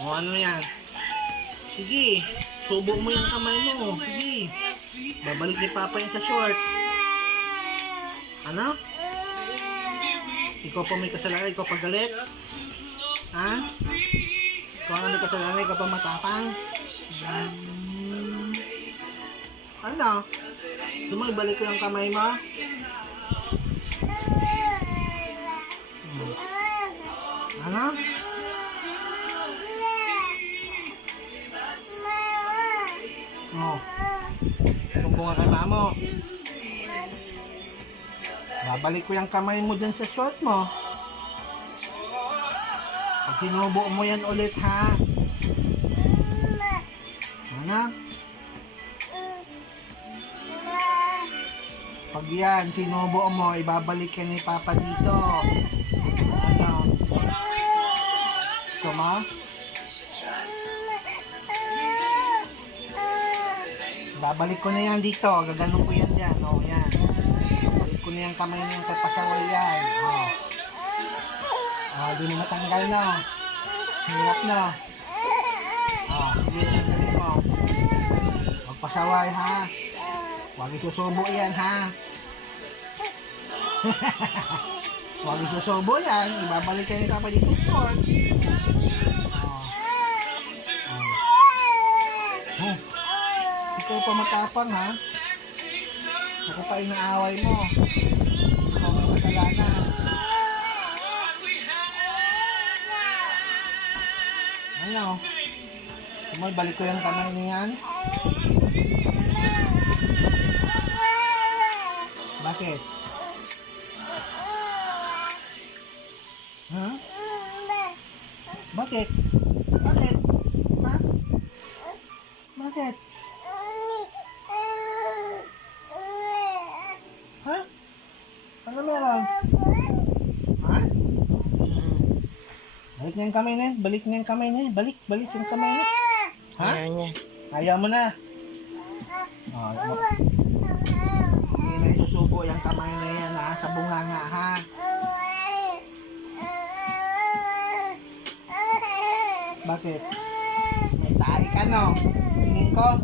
O ano yan? Sige, subo mo yung kamay mo. Sige. Babalik ni Papa yan sa short. Ano? Ikaw pa may kasalanan, ikaw pa galit? Ha? Ikaw ang may kasalanan, ikaw pa matapang? Ano? Balik ko yung kamay mo? Ano? Oh. Sumbong ka kay mamo. Babalik ko yung kamay mo dyan sa short mo. Pag sinubo mo yan ulit, ha? Ano? Pag yan, sinubo mo, ibabalik ka ni Papa dito. Ano? Gusto mo? Babalik ko na yan dito. Gaganon ko yan dyan. O, yan. Babalik ko na yung kamay niya kay pasaway yan. O. O, di na matanggal na. Hirap na. O, sige, sandali mo. Magpasaway, ha? Huwag isusubo yan, ha? Huwag isusubo yan. Ibabalik kayo ni Papa dito. Short. Oh. Ikaw pa matapang, ha? Ako pa inaaway mo. Ikaw may kasalanan. Ano? Balik ko yung kamay niyan. Bakit? Huh? Bakit? Bakit? Ha? Bakit? Ha? Ano meron? Ha? Balik niya yung kamay na. Balik niya yung kamay na. Balik yung kamay na. Ha? Ayaw niya. Ayaw mo na. Oh, hindi na isusubo yung kamay na yan, ha? Sa bunganga, ha? Bakit? May tae ka, no? Tingin ko.